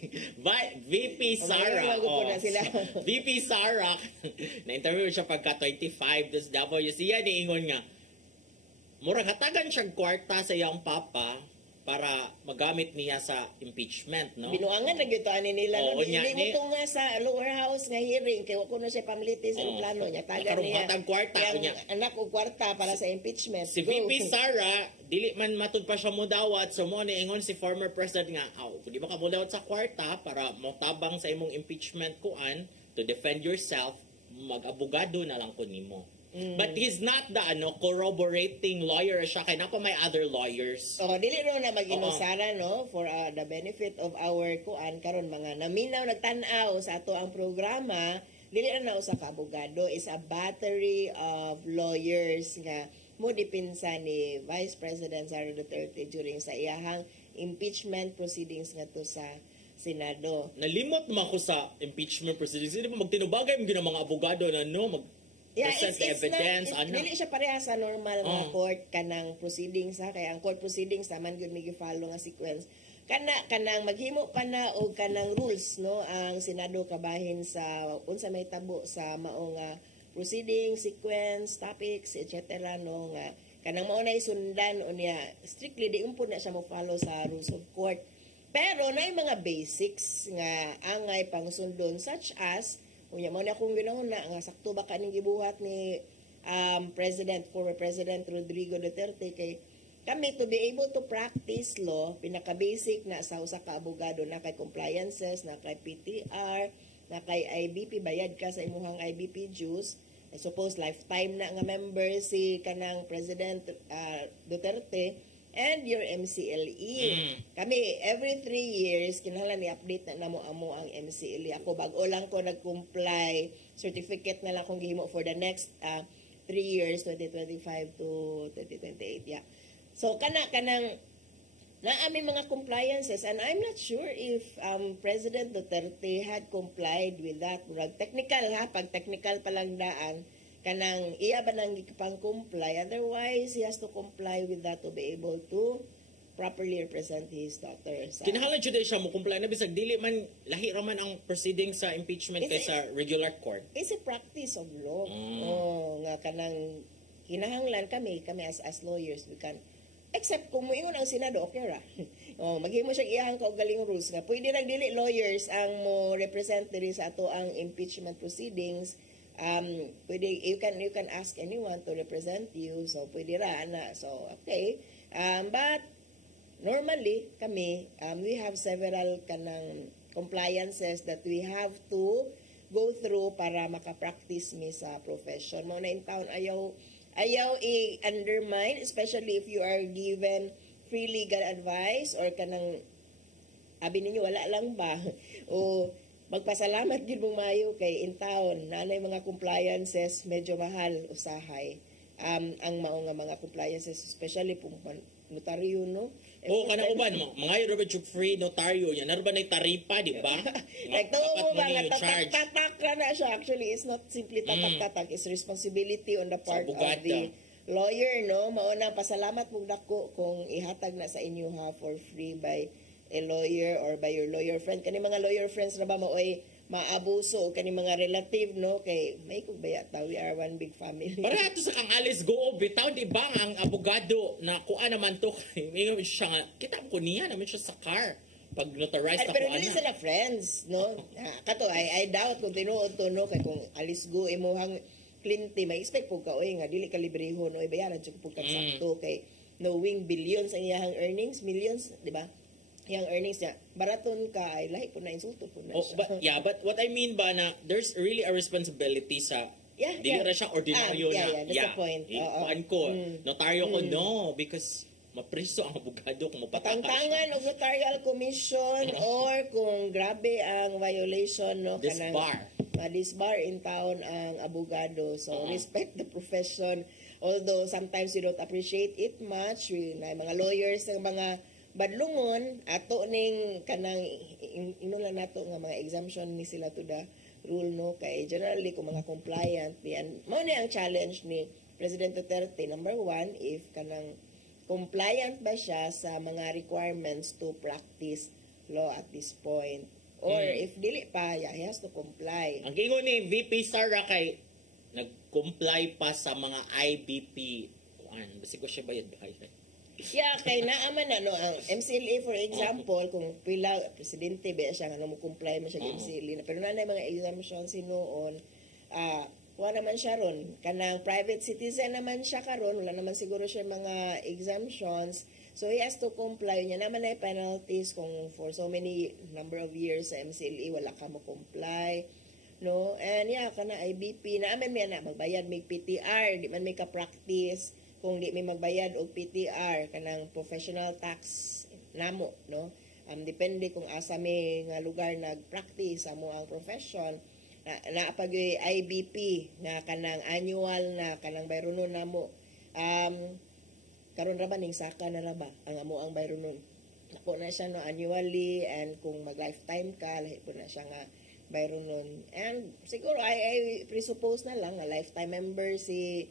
VP Sara. Mayor, bago po na sila. VP Sara. Na-interview siya pagka 25 dos WC. Yan niingon nga. Murag hatagan siyang kwarta sa iyang papa para magamit niya sa impeachment, no? Binuangan na gyud ani nila Oo, no. nya, Hindi mo nga sa lower house nga hearing kay wa ko na siya pamiliti sa Oo. plano niya taga Karong niya. batang kwarta, yang unya. anak og kwarta para sa impeachment. Si Go. VP Sara, dili man matud pa siya mudawat, so mo niingon si former president nga, di ba ka mudawat sa kwarta para motabang sa imong impeachment kuan to defend yourself, mag-abogado na lang ko nimo. But he's not the corroborating lawyer siya kay napa may other lawyers. Oh, dili ro na mag-inusara no for the benefit of our kuan karon mga naminaw nagtan-aw sa ato ang programa, dili na usa ka abogado, is a battery of lawyers nga mo dipinsa ni Vice President Sara Duterte during sa iyahang impeachment proceedings nga to sa Senado. Nalimot man ko sa impeachment proceedings. Hindi ba magtinubagay mga mga abogado na present the evidence, dili siya pareha sa normal nga court kanang proceedings ha kaya ang court proceedings naman gyud may gi-follow nga sequence kanang maghimo pa na og kanang rules no ang Senado kabahin sa unsa may tabo sa mao nga proceeding sequence topics etc. no nga kanang mao na sundan unya strictly di umpod na siya mo follow sa rules of court pero naay mga basics nga angay pangsundon such as unya mo na akong ginahuna nga sakto ba kaning gibuhat ni former President Rodrigo Duterte kay kami to be able to practice law pinaka-basic na sa usa ka abogado na kay compliances na kay PTR na kay IBP bayad ka sa imuhang IBP dues I suppose lifetime na nga member si kanang President Duterte and your MCLE. Kami every 3 years kinahanglan i-update na namo amo ang MCLE. Ako bag-o lang ko nag-comply, certificate na lang kung gihimo for the next 3 years 2025 to 2028. Yeah. So kanang na aming mga compliances, and I'm not sure if President Duterte had complied with that. Technical ha, pag technical pa lang daan, kanang iya ba nang gipang-comply, otherwise he has to comply with that to be able to properly represent his daughter. Kinahanglan jud siya mo comply na bisag dili man lahi ra man ang proceeding sa impeachment kay sa regular court. It's a practice of law. Oh, nga kanang kinahanglan kami as lawyers, we can except kung moingon ang Senado, okay ra. Maghimo siya iyahang kaugaling rules nga pwede ra dili lawyers ang mo represent diri sa ato ang impeachment proceedings. Pwede you can ask anyone to represent you, so pwede ra na. So okay. But normally kami we have several kanang compliances that we have to go through para maka-practice mi sa profession. Mao na in town ayaw i-undermine, especially if you are given free legal advice or kanang abi ninyo wala lang ba o magpasalamat gyud mong maayo kay in town nanay mga compliances medyo mahal usahay ang mao nga mga compliances, especially kung notaryo, no? Kana uban mo mga Robert yung free notaryo yan naroon ba na taripa, di ba? Nagtuo mo ba nga tatak na siya. Actually, it's not simply tatak-tatak, it's responsibility on the part of the lawyer, no? Mauna pasalamat mong dako kung ihatag na sa inyo ha for free by a lawyer or by your lawyer friend. Kani mga lawyer friends na ba maoy maabuso o kani mga relative, no? Kay may kung bayata, we are one big family. Para ato sa kang Alice Go, bitaw di ba ang abogado na kuan naman to kay may siya nga kita ko niya naman siya sa car pag notarize na pero kuan dili na. sila friends, no? Kato I doubt kung tinuod to, no? Kay kung Alice Go imuhang Clinty, may expect po ka oy nga dili ka libreho, no? Ibayaran jud po kag sakto kay knowing billions ang iyahang earnings, millions, di ba? Yang earnings niya, baraton ka ay lahi po na insulto po na siya. But what I mean ba na there's really a responsibility sa dili ra siya ordinaryo na. That's the point. Kuan ko, notaryo ko, no, because mapriso ang abogado kung mapataka siya. Patangtangan og notarial commission or kung grabe ang violation, no, disbar in town ang abogado. So respect the profession, although sometimes we don't appreciate it much. Na mga lawyers ng mga badlungon ato ning kanang inulan nato nga mga exemption ni sila to the rule, no? Kay generally kung mga compliant yan mao ni ang challenge ni President Duterte. Number 1, if kanang compliant ba siya sa mga requirements to practice law at this point, or if dili pa, he has to comply. Ang gingon ni VP Sara kay nag-comply pa sa mga IBP kuan basi ko siya bayad. Yeah, kay naaman na, no, ang MCLA for example, kung pila presidente ba siya nga mo comply mo siya sa MCLA na, pero nanay mga exemptions noon, wala naman siya ron. Kanang private citizen naman siya karon, wala naman siguro siya mga exemptions. So he has to comply. Niya naman ay penalties kung for so many number of years sa MCLA wala ka mo comply. No? And yeah, kana IBP na amen may na magbayad may PTR, di man may ka-practice kung di may magbayad og PTR kanang professional tax namo, no? Depende kung asa may nga lugar nag-practice amo ang profession. Na pag IBP na kanang annual na kanang bayronon namo. Karon ra ba ning saka na ra ba ang amo ang bayronon? Nako na siya no annually, and kung mag lifetime ka lahi po na siya nga bayronon. And siguro I presuppose na lang nga lifetime member si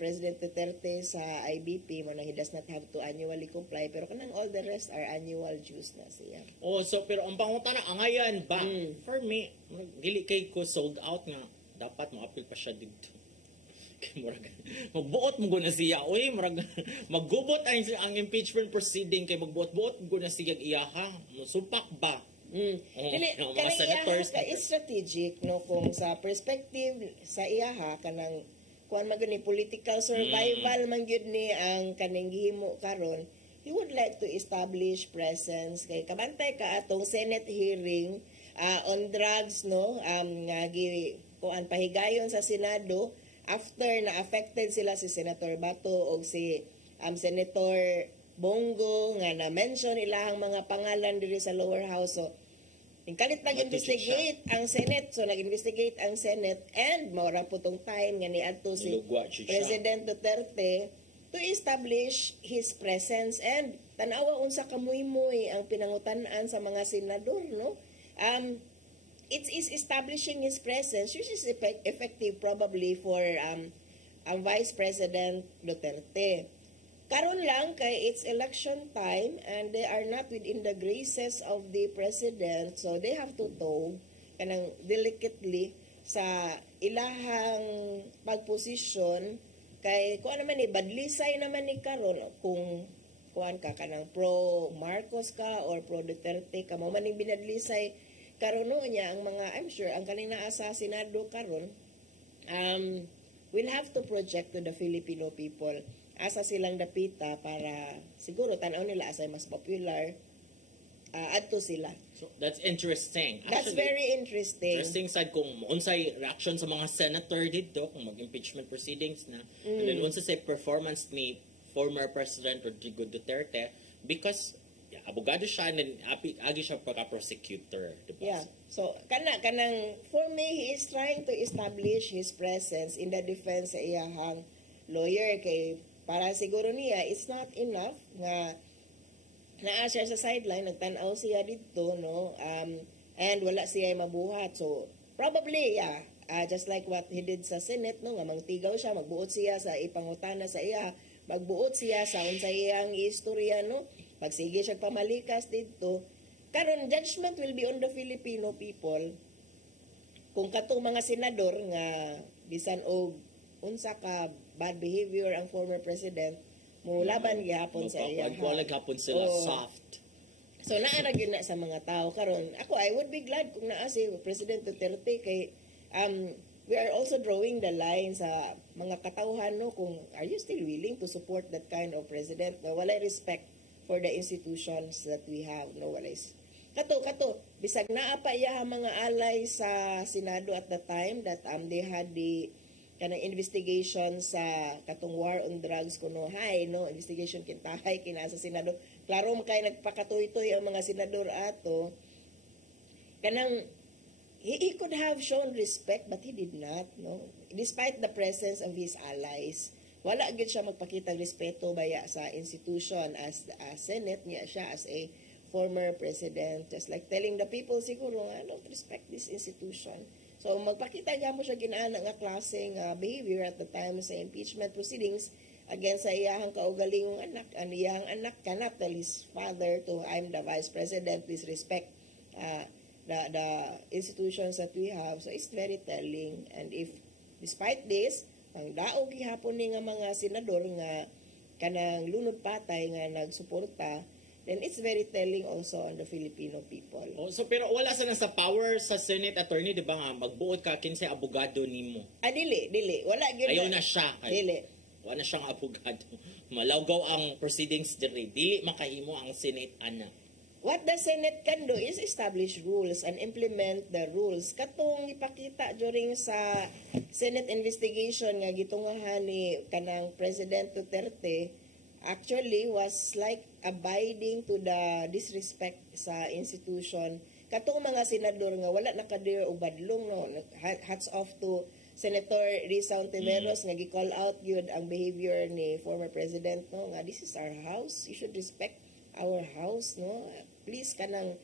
President Duterte sa IBP mo na he does not have to annually comply, pero kanang all the rest are annual dues na siya. Oh, so pero ang pangutan na angayan ba? For me, dili kay ko sold out nga dapat mo-appeal pa siya dito. Kay murag magbuot mo na siya. Uy, murag maggubot ang impeachment proceeding kay magbuot-buot mo na siya iyaha. Sumpak ba? Kanang iyaha ka strategic, no, kung sa perspective sa iyaha kanang kuan magani political survival man gyud ni ang kaning gihimo karon. He would like to establish presence kay kabantay ka atong Senate hearing on drugs, no, nga kuan pahigayon sa Senado after na affected sila si Senator Bato o si Senator Bongo nga na-mention ilahang mga pangalan diri sa lower house. So, kalit nag-investigate ang Senate. So, nag-investigate ang Senate and maura po tong time nga niadto si Lugwa siya. President Duterte to establish his presence and tanawa unsa kamuy-muy ang pinangutan-an sa mga senador, no? It is establishing his presence, which is effective probably for Vice President Duterte. Karon lang kay it's election time and they are not within the graces of the president, so they have to tow kanang delicately sa ilahang pagposisyon kay kuan naman ni badlisay naman ni karon kung kuan ka kanang pro Marcos ka or pro Duterte ka mo man ning binadlisay karon niya ang mga I'm sure ang kaning naa sa Senado karon will have to project to the Filipino people asa silang dapita para siguro tan-aw nila asay mas popular adto sila. So, that's interesting. That's very interesting. Interesting side kung unsay reaction sa mga senator dito kung mag-impeachment proceedings na. And then unsa say performance ni former President Rodrigo Duterte because abogado siya and then agi siya pagka-prosecutor. Diba? Yeah. So, kanang for me, he is trying to establish his presence in the defense sa iyahang lawyer kay para siguro niya it's not enough nga naa siya sa sideline, nagtanaw siya dito, no? And wala siya mabuhat. So, probably, just like what he did sa Senate, no? Nga mangtigaw siya, magbuot siya sa ipangutana sa iya, magbuot siya sa unsay iyang istorya, no? Pagsige siya pamalikas dito. Karon judgment will be on the Filipino people. Kung katong mga senador nga bisan og unsa ka bad behavior ang former president, mulaban gihapon sa iya. Magwalag hapon sila soft. So naara gyud na sa mga tao karon. Ako I would be glad kung naa si President Duterte kay we are also drawing the line sa mga katawhan, no, kung are you still willing to support that kind of president na walay respect for the institutions that we have, no, walay kato bisag naa pa iya mga alay sa Senado at the time that they had the kanang investigation sa katong war on drugs kuno investigation kintahay kina sa Senado klaro kay nagpakatoy-toy ang mga senador ato kanang he could have shown respect but he did not, no, despite the presence of his allies wala gyud siya magpakita respeto baya sa institution as Senate niya siya as a former president, just like telling the people siguro nga don't respect this institution. So, magpakita niya mo siya ginana nga klaseng behavior at the time sa impeachment proceedings against sa iyahang kaugalingong anak. Ang iyahang anak cannot tell his father to, I'm the vice president, please respect the institutions that we have. So, it's very telling. And if, despite this, ang daog gihapon ni nga mga senador nga kanang lunod patay nga nagsuporta, then it's very telling also on the Filipino people. Oh, so pero wala sa nasa power sa Senate attorney, di ba nga, magbuot ka kinsay abogado nimo. Dili. Wala gyud. Ayaw na siya. Dili. Wala na siyang abogado. Malawgaw ang proceedings diri. Dili makahimo ang Senate ana. What the Senate can do is establish rules and implement the rules. Katong ipakita during sa Senate investigation nga gitungahan ni kanang President Duterte, actually was like abiding to the disrespect sa institution. Katong mga senador nga wala nakadir og badlong, no, hats off to Senator Risa Ontiveros nga gi-call out gyud ang behavior ni former president, no, nga this is our house, you should respect our house, no, please kanang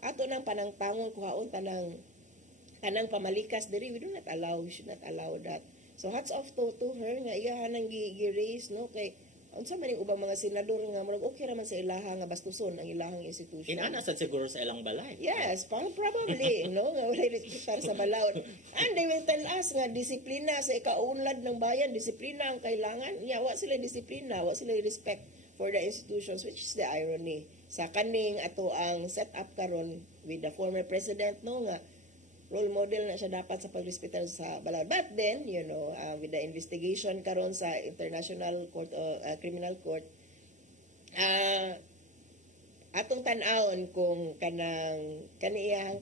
ato nang panangtangon kuhaon tanang pamalikas diri, we should not allow that. So hats off to her nga iya nang gi-raise, no, kay unsa man ubang mga senador nga murag okay raman sa ilaha nga bastuson ang ilahang institution. Inana sa siguro sa ilang balay. Yes, probably, no, nga wala respetar sa balaod. And they will tell us nga disiplina sa ikaunlad ng bayan, disiplina ang kailangan. Wa sila disiplina, wa sila respect for the institutions, which is the irony sa kaning ato ang set up karon with the former president, no, nga role model na siya dapat sa pagrespetar sa balad. But then, you know, with the investigation karon sa International Court o Criminal Court, atong tan-awon kung kaniyang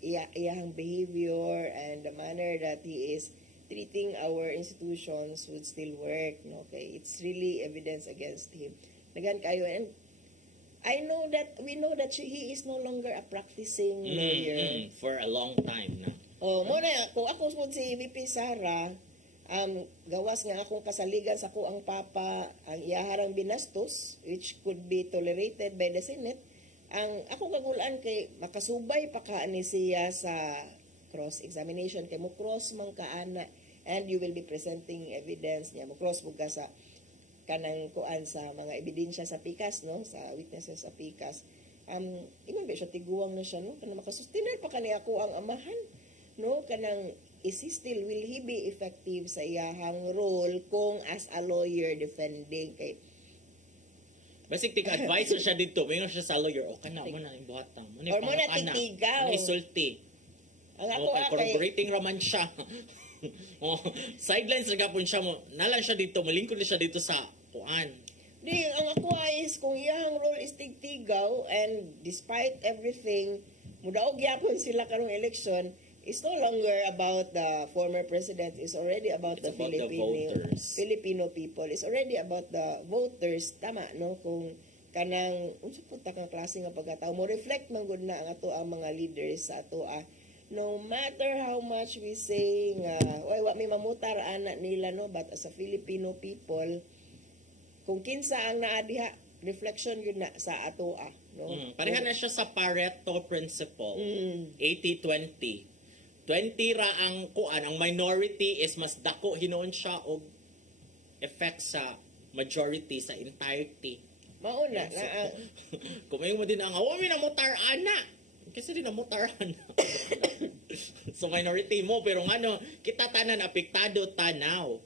iyahang behavior and the manner that he is treating our institutions would still work, no? Okay, it's really evidence against him. Nagan kayo, and we know that he is no longer a practicing lawyer. For a long time na. Oh, mo na kung ako sud si VP Sara, gawas nga akong kasaligan sa ko ang papa ang iyaharang binastos, which could be tolerated by the Senate. Ang ako kagulaan kay makasubay pa ka ni siya sa cross examination kay mo cross man ka ana, and you will be presenting evidence niya mo cross buga sa kanang kuan sa mga ebidensya sa pikas, no, sa witnesses sa pikas. Ingon ba siya tiguang na siya, no, kanang makasustinan pa kani ako ang amahan, no, kanang will he be effective sa iyahang role kung as a lawyer defending kay Basic advisor siya dito, mayroon siya sa lawyer, o kana mo na yung buhatang. Or mo na titigaw. Ano isulti. Ang ako corroborating raman siya. Sidelines na gapon siya mo. Nalang siya dito, malingkod na siya dito sa kuan. Di, ang ako is kung iyang role is tigtigaw, and despite everything, mudaog yapon sila karong election, it's no longer about the former president. It's already about It's the about the voters. Filipino people. It's already about the voters. Tama, no? Kung kanang, unsa punta kang klase nga pagkatao mo, reflect man gud na ang ato ang mga leaders sa ato. No matter how much we say nga, wa may mamutar anak nila, no? But as a Filipino people, kung kinsa ang naadiha, reflection yun na sa ato. No? Pareha na siya sa Pareto principle. 80-20. 20 ra ang kuan, ang minority is mas dako hinoon siya og effect sa majority sa entirety. Mauna So, na kumayo mo din ang mi na mutar ana. Kasi din na mutar ana. So minority mo pero ngano kita tanan apektado tanaw.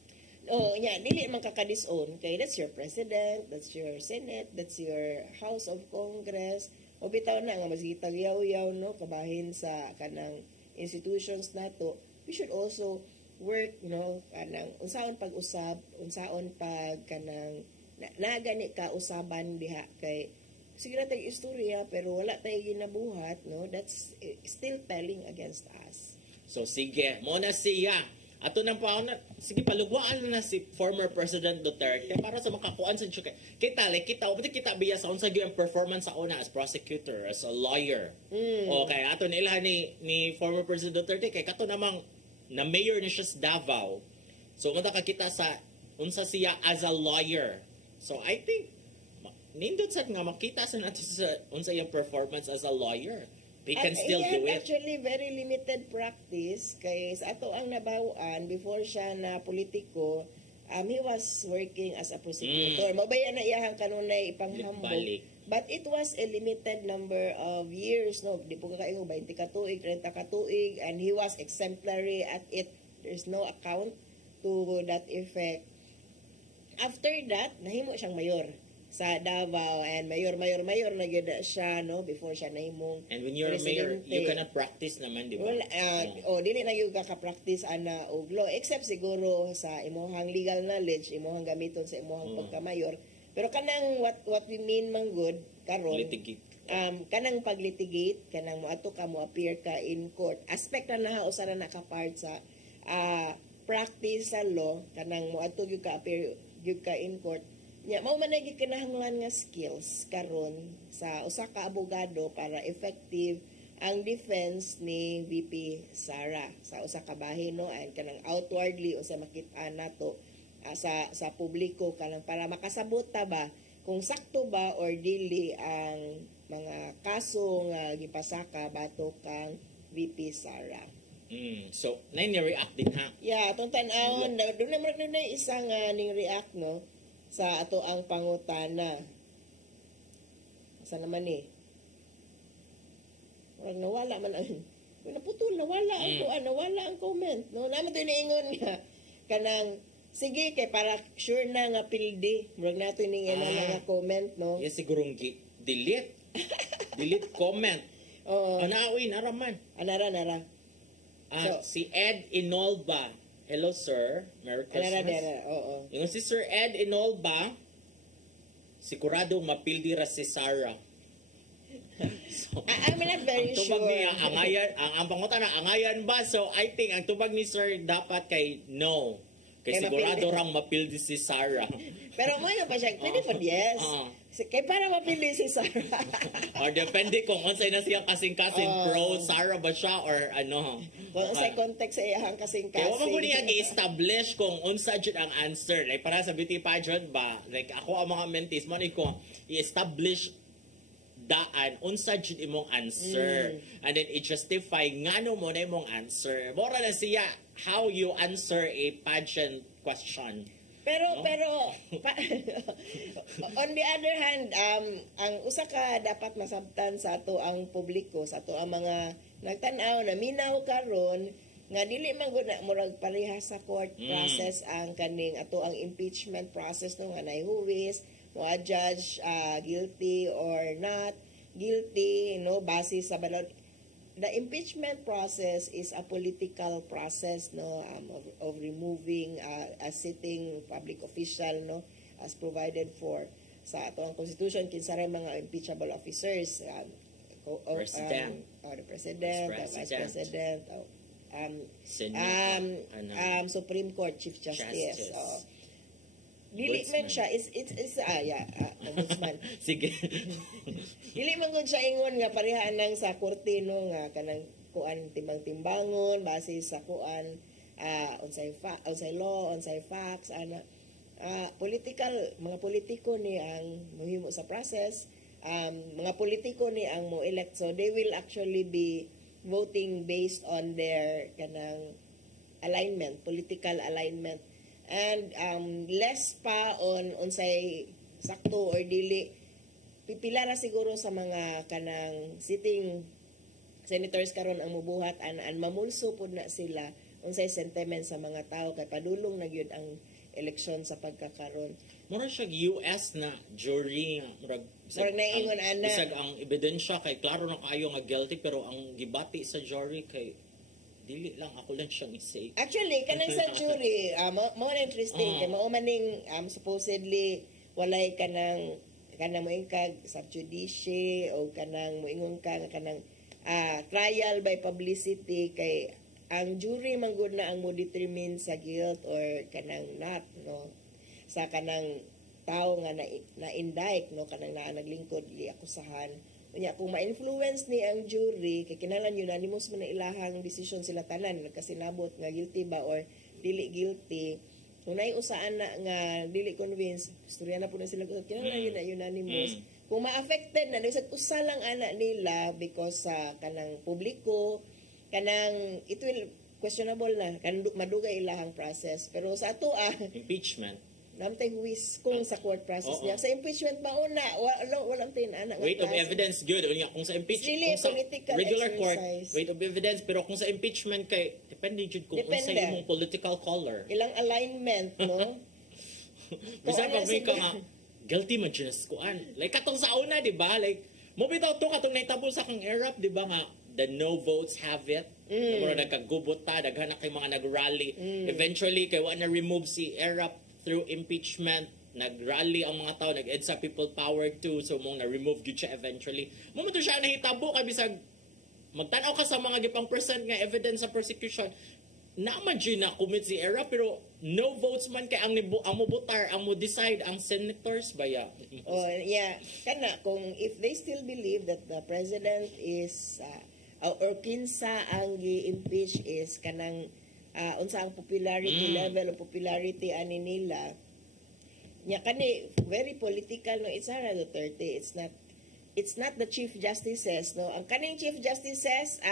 oh, yeah, dili man kakadison kay that's your president, that's your Senate, that's your House of Congress. O bitaw na nga masigitag yaw-yaw, no, kabahin sa kanang institutions nato. We should also work, you know, kanang unsaon pag-usab, unsaon pag kanang nagani ka usaban diha kay sige na tayong istorya pero wala tayong ginabuhat, no, that's still telling against us. So sige, mo na siya. Ato nang pauna, sige palugwaan na si former President Duterte para sa makakuan sa siya. Kita biya sa unsa gyud ang performance sa una as prosecutor, as a lawyer. Okay, ato nila ni former President Duterte kay kato namang na mayor ni siya sa Davao. So unta ka kita sa unsa siya as a lawyer. So I think nindot sad nga makita sa nato sa unsa iyang performance as a lawyer. We can still do it. Actually, very limited practice kay sa ato ang nabawan before siya na politiko, he was working as a prosecutor. Mabayan na iyahang kanunay ipanghambog. But it was a limited number of years, no? Di po kakaingo 20 ka tuig, 30 ka tuig, and he was exemplary at it. There's no account to that effect. After that, nahimo siyang mayor sa Davao, and mayor na gyud siya, no, before siya nahimong and when you're a mayor, you cannot practice naman, di ba? Well, dili na yung ka-practice ana og law, except siguro sa imuhang legal knowledge, imuhang gamiton sa imuhang pagka-mayor. Pero kanang what we mean man good karon, Litigate. kanang paglitigate, kanang moadto ka mo appear ka in court, aspect na usa na naka-part sa practice sa law, kanang moadto gyud ka appear gyud ka in court. Nya mao man lagi kinahanglan nga skills karon sa usa ka abogado para effective ang defense ni VP Sara sa usa ka bahin, no, and kanang outwardly usa makita nato sa publiko kanang para makasabot ta ba kung sakto ba or dili ang mga kaso nga gipasaka batok kang VP Sara. So, react din ha? Yeah, atong tan-awon, doon naman na isang ning react, no, sa ato ang pangutana. Asa naman ni? Wala nawala man ang naputol, nawala ang comment. No, naman to niingon nga kanang sige kay para sure na nga pildi. Murag nato ning nga comment, no. Yes, sigurong delete. Delete comment. Anaoy naraman. Nara. Si Ed Inolba. Hello, sir. Merry Christmas. Oo. Yung si Sir Ed Inolba, sigurado mapildi ra si Sarah. So, I'm not very ang tubag sure. niya, angayan, ang pangutan na angayan ba? So, I think, ang tubag ni Sir dapat kay no. Kay Kay sigurado mapili. rang mapildi si Sarah. Pero mo pa siya, pwede po yes. Kaya para mapili si Sarah. Or depende kung unsay na siya kasing-kasing pro Sarah ba siya or ano. Kung sa context sa iyang kasing-kasing. Kaya wala ko niya i-establish kung unsa jud ang answer. Like para sa beauty pageant ba, like ako ang mga mentees, man ko i-establish daan unsa jud imong answer and then i-justify ngano mo na imong answer. Mora na siya how you answer a pageant question. Pero on the other hand, ang usa ka dapat masabtan sa ato ang publiko, sa ato ang mga nagtan-aw na minaw karon nga dili man gud na murag pareha sa court process ang kaning ato ang impeachment process no nga naihuwis mo judge guilty or not guilty base sa balot. The impeachment process is a political process of removing a sitting public official as provided for sa ato ang constitution kinsa ray mga impeachable officers President. the president, the vice president, Senate, Supreme Court Chief Justice. Justice. Dili man siya ombudsman. Sige. Dili man gud siya ingon nga pareha nang sa korte nga kanang kuan timbang-timbangon base sa kuan unsay law, unsay facts political mga politiko ni ang mohimo sa process, mga politiko ni ang mo elect, so they will actually be voting based on their kanang alignment, political alignment, and less pa on unsay sakto or dili pipila na siguro sa mga kanang sitting senators karon ang mubuhat and mamulso pud na sila unsay sentiment sa mga tao kay padulong na gyud ang eleksyon sa pagkakaron. Mura siya US na jury nga murag naingon ana bisag ang ebidensya kay klaro na kaayo nga guilty pero ang gibati sa jury kay dili lang ako lang siyang isay. Actually kanang sa jury mo na interesting kay mao maning supposedly walay kanang mo ingkag sub judice o kanang moingon ka nga kanang trial by publicity kay ang jury man gud na ang mo determine sa guilt or kanang not sa kanang tao nga na indict kanang naglingkod akusahan unya kung ma-influence ni ang jury kay kinahanglan unanimous man na ilahang decision sila tanan nagkasinabot nga guilty ba or dili guilty. Kung naiusaan na nga dili convinced, istorya na po na sila kinahanglan yun na unanimous. Kung ma-affected na isag usa lang ana nila because sa kanang publiko kanang it will questionable na kan madugay ilahang process, pero sa ato Impeachment. namtay huwis kung sa court process niya sa impeachment mauna walang tinana Weight of evidence good unya kung sa impeachment Really kung sa political regular court exercise. weight of evidence pero kung sa impeachment kay depende jud kung Depende. unsay imong political color. ilang alignment Bisa ano pag may ka siguro- nga guilty man just kuan. Like katong sa una, di ba? Like mo bitaw to katong naitabo sa kang Arab, di ba nga the no votes have it. Mura nagkagubot ta, daghan na kay mga nag-rally. Eventually kay wa na remove si Arab through impeachment. Nag-rally ang mga tao, nag-EDSA people power too, so mong na-remove gyud siya eventually. Mo to siya nahitabo kay bisag magtan-aw ka sa mga gipang percent nga evidence sa persecution. Naman dyan na commit si Era pero no votes man kay ang mubutar ang mo decide ang senators ba ya? Kana kung if they still believe that the president is or kinsa ang gi-impeach is kanang unsa ang popularity level of popularity ani nila nya kani very political it's Sara Duterte, it's not the chief justices ang kaning chief justices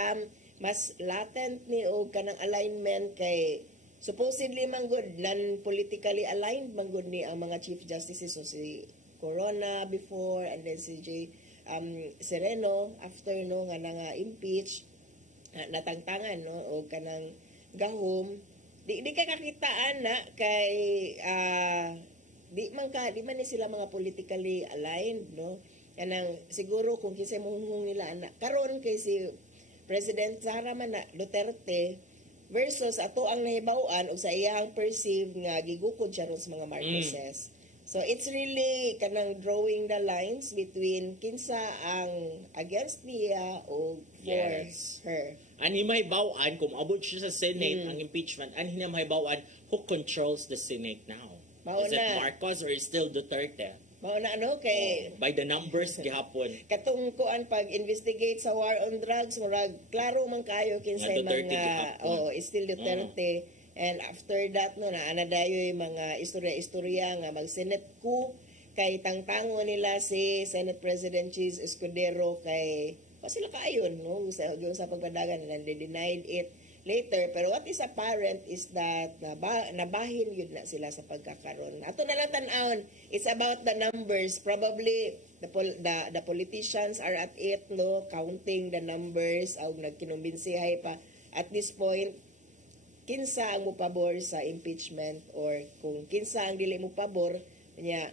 mas latent ni o kanang alignment kay supposedly man good non politically aligned man good ni ang mga chief justices, so si Corona before and then si Sereno after nga nga impeach natangtangan o kanang gahom di ka kakitaan na kay di man ni sila mga politically aligned kanang siguro kung kinsa mohung nila ana karon kay si President Sara man Duterte versus ato ang nahibaw-an o sa iyang perceive nga gigukod siya ron sa mga Marcoses. So it's really kanang drawing the lines between kinsa ang against niya o for Yes. her. Ang himahibawaan, kung abot siya sa Senate, ang impeachment, ang hinamahibawaan, who controls the Senate now? Mao Is it na. Marcos or is still Duterte? Mao na ano kay By the numbers gihapon. katong kuan pag investigate sa war on drugs murag klaro man kayo kinsay Nga Duterte mga gihapon. still Duterte and after that no naana dayoy mga istorya nga mag Senate coup kay tangtango nila si Senate President Cheese Escudero kay pa sila kaayon no sa pagpadagan nila they denied it later, pero what is apparent is that nabahin yun na sila sa pagkakaroon. Ato na lang tanawon, it's about the numbers. Probably the politicians are at it, no, counting the numbers, o nagkinumbinsihay pa. At this point, kinsa ang mo pabor sa impeachment or kung kinsa ang dili mo pabor, niya,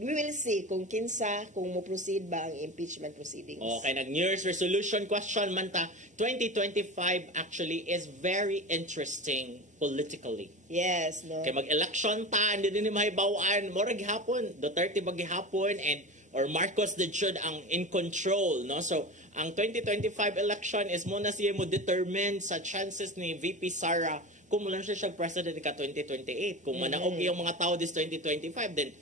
we will see kung kinsa, kung mo proceed ba ang impeachment proceedings. Okay, nag-New Year's resolution question man ta. 2025 actually is very interesting politically. Yes, no. Kay mag-election ta, hindi din mahibawaan. Mora gihapon, Duterte ba gihapon, and or Marcos the jud ang in control, no? So, ang 2025 election is mo na siya mo determine sa chances ni VP Sara kung mo lang siya president ka 2028. Kung manaog yung mga tao this 2025, then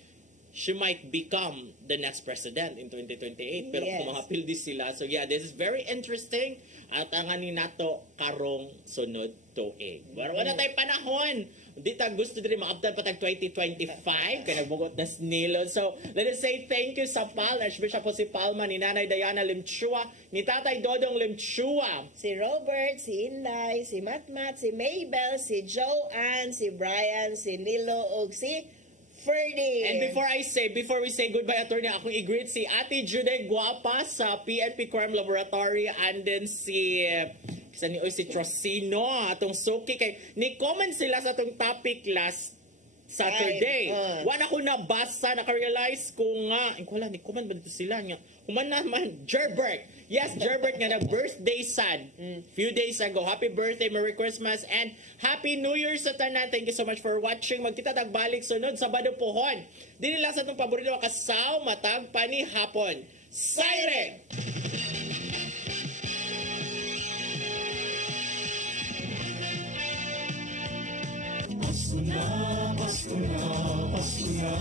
she might become the next president in 2028. Pero Yes. kung mga pildi sila. So yeah, this is very interesting. At ang ani nato karong sunod tuig. Pero wala tayo panahon. Di ta gusto din maabtan pa tag 2025. Kaya nagbugot na snilon. So let us say thank you sa PAL. Archbishop po si Palma, ni Nanay Diana Limchua, ni Tatay Dodong Limchua. Si Robert, si Inday, si Matmat, si Maybell, si Joanne, si Brian, si Nilo, o si Ferdy. And before we say goodbye, attorney, akong i-greet si Ate Jude Guapa sa PNP Crime Laboratory, and then si Trocino, atong suki kay ni comment sila sa atong topic last Saturday. Wala ko nabasa, naka-realize ko nga, wala, ni comment ba dito sila nga, kuman naman, Gerbert. Yes, Gerbert nga na-birthday sad. Few days ago. Happy birthday, Merry Christmas, and Happy New Year sa tanan. Thank you so much for watching. Magkita tagbalik sunod, Sabado pohon. Dili lang sa itong paborito kasaw, matag pani hapon. Siren! Pasko na, Pasko na, Pasko na.